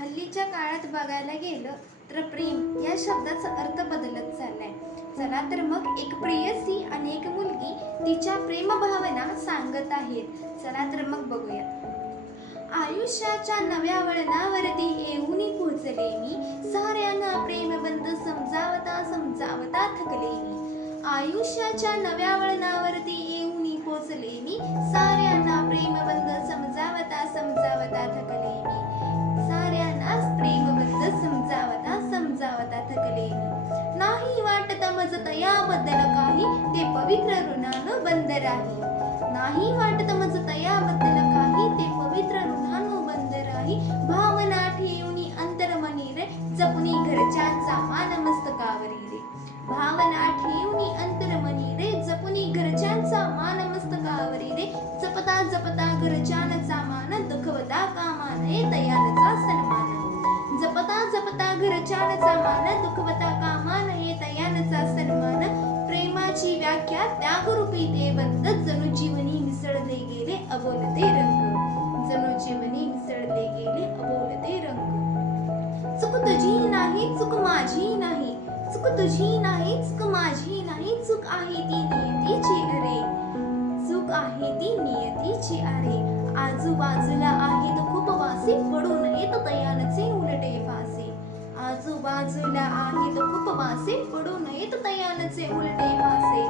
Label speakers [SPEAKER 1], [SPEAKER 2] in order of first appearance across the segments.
[SPEAKER 1] हल्लीच्या काळात बघायला गेलं तर प्रेम या शब्दाचा अर्थ बदलत चाललाय. चला तर मग एक प्रेयसी आणि एक मुलगी तिच्या प्रेमभावना सांगत आहेत. चला तर मग बघूया. आयुष्याच्या नव्या वळणावरती येऊन पोचले मी साऱ्यांना प्रेमबंध समजावता समजावता थकले मी आयुष्याच्या नव्या वळणावरती येऊन पोचले मी साऱ्यांना प्रेमबंध पवित्र ऋणानं बंद राही नाही वाटत मजत याबद्दल काही ते पवित्र ऋणानं बंद राही भावना ठेवून अंतरमनी रे जपुनी घरच्यांचा मान मस्तकावरी रे भावना ठेवून अंतरमनी रे जपुनी घरच्यांचा मान मस्तकावरी रे जपता जपता घरच्या चूक तुझी नाही चूक माझी नाही चूक आहे ती नियतीची अरे. चूक आहे ती नियतीची अरे. आजूबाजूला आहेत खूप वासे पडून येत तयानचे उलटे फासे. आजूबाजूला आहेत खूप वासे पडून येत तयानचे उलटे फासे.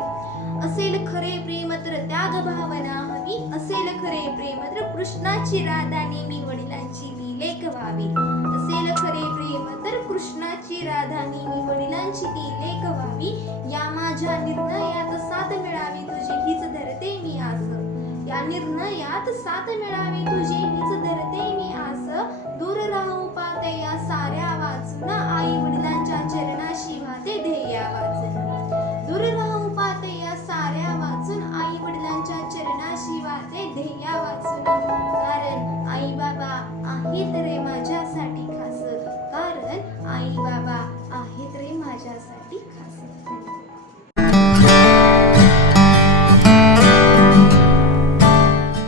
[SPEAKER 1] असेल खरे प्रेम तर त्याग भावना हवी. असेल खरे प्रेम तर कृष्णाची राधा नेहमी वडिलांची ती लेख व्हावी. असेल खरे प्रेम तर कृष्णाची राधा नेहमी वडिलांची ती लेख व्हावी या माझ्या निर्णयात साथ मिळावी तुझी हीच धरते मी आस या निर्णयात साथ मिळावी